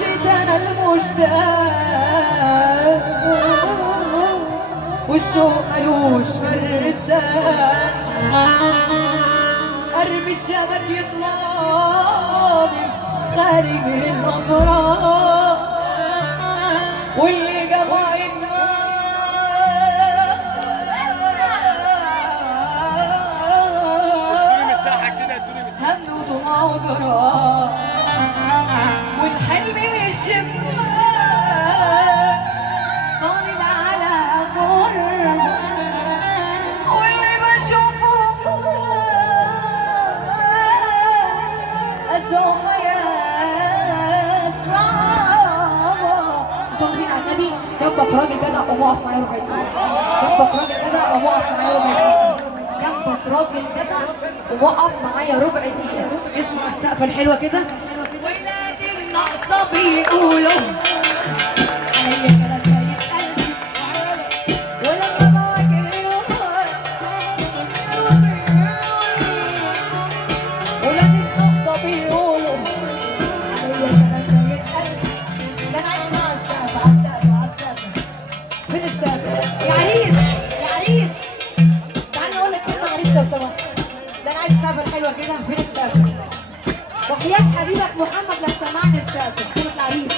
انا المشتاق والشوق ملوش فرسان قرب الشبك يطلعني خالي من الغفران واللي جمع هم وطمع وجرار والحلم مش شفاف طالب على غرب واللي بشوفه أسوأ يا صعبة. صلي على النبي. جنبك راجل جدع قوم واقف معايا ربع دقيقة. جنبك راجل جدع قوم واقف معايا ربع دقيقة. جنبك راجل جدع ووقف معايا ربع دقيقة. اسمع السقفة الحلوة كده. ولادي الناقصة بيقولوا عليا كلام ما يتقالش ولما باجي ولادي الناقصة بيقولوا عليا كلام ما يتقالش. ده انا عايز اسمع السقفة على السقفة على السقفة. فين السقفة؟ يا عريس يا عريس تعالى اقول لك كلمة عريس لو سمحت. ده انا عايز السقفة الحلوة كده. فين السقفة؟ وحياة حبيبك محمد لا تسمعني السقف. كلمة العريس